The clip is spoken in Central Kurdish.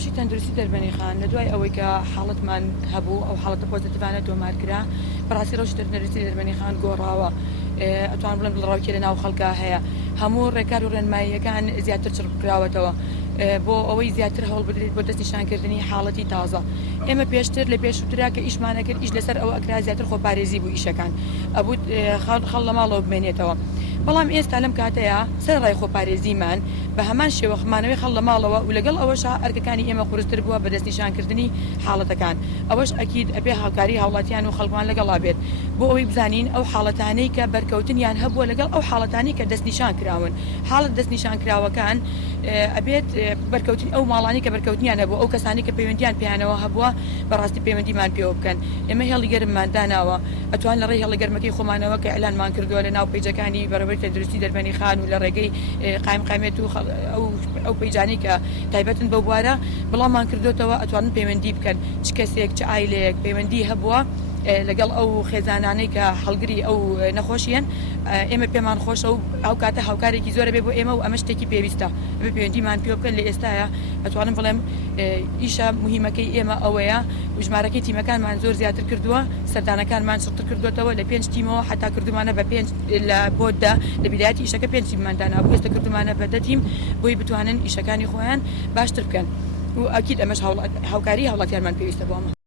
ڕۆژی تەندروستی دەربەنی خان لە دوای ئەوەی کە حاڵەتمان هەبوو ئەو حاڵەتە پۆزتیڤانە تۆمارکرا بەڕاستی ڕۆژی تەندروستی دەربەنی خان گۆڕاوە ئەتوان بڵێن بڵڕاوکێ لە ناو خەڵکا هەیە هەموو ڕێکار و ڕێنماییەکان زیاتر چڕ بکراوەتەوە بۆ ئەوەی زیاتر هەوڵ بدرێت بۆ دەستنیشانکردنی حاڵەتی تازە ئێمە پێشتر لە پێشووترا کە ئیشمانەکرد ئیش لەسەر ئەوە ئەکرا زیاتر خۆپارێزی بوو ئیشەکان ئەبوو خەڵ لە ماڵەوە بمێنێتەوە بەڵام ئێستا لەم کاتەیە سەر ڕای خۆپارێزیمان بە هەمان شێوەخمانەوەی خەڵ لە ماڵەوە و لەگەڵ ئەوەشە ئەرکەکانی ئێمە قورستر بووە بە دەستنیشانکردنی حاڵەتەکان ئەوەش ئەکید ئەبێ هاوکاری هاوڵاتیان و خەڵکمان لەگەڵا بێت بۆ ئەوەی بزانین ئەو حاڵەتانەی کە بەرکەوتنیان هەبووە لەگەڵ ئەو حاڵەتانی کە دەستنیشان کراون حاڵەت دەستنیشان کراوەکان ئەبێت بەرکەوتنی ئەو ماڵانی کە بەرکەوتنیان هەبوو ئەو کەسانی کە پەیوەندیان پێیانەوە هەبووە بەڕاستی پەیوەندیمان پێوە بکەن ئێمە هێڵی گەرممان داناوە ئەتوان لە ڕێی هێڵی گەرمەکەی خۆمانەوە کە ئەلانمان کردووە لە ناو پیجەکانی بەڕێوەی تەندروستی دەربەنی خان و لە ڕێگەی قایمێت و ئەو پیجانی کە تایبەتن بە بوارە بڵاومان کردوتەوە ئەتوانن پەیوەندی بکەن چ کەسێک چ ئایلەیەک پەیوەندی هەبووە لەگەڵ ئەو خێزانانەی کە هەڵگری ئەو نەخۆشیەن ئێمە پێمان خۆشە و ئەو کاتە هاوکارێکی زۆرە بێ بۆ ئێمە و ئەمە شتێکی پێویستە بە پەیوەندیمان پێ بکەن لە ئێستاە ئەتوانم بڵێم ئیشە مهمەکەی ئێمە ئەوەیە و ژمارەکەی تیمەکانمان زۆر زیاتر کردووە سەردانەکانمان شتر کردوتەوە لە 5 تیمەوە حتا کردومانە بە 5 لە بۆدا لە بیداەتی ئیشەکە 5 تیمماندانا بوو ئێستا کردومانە بە 10 تیم بۆی بتوانن ئیشەکانی خۆیان باشتر بکەن و ئەکید ئەمەش هاوکاری هاوڵاتیانمان پێویستە بۆ ئەمە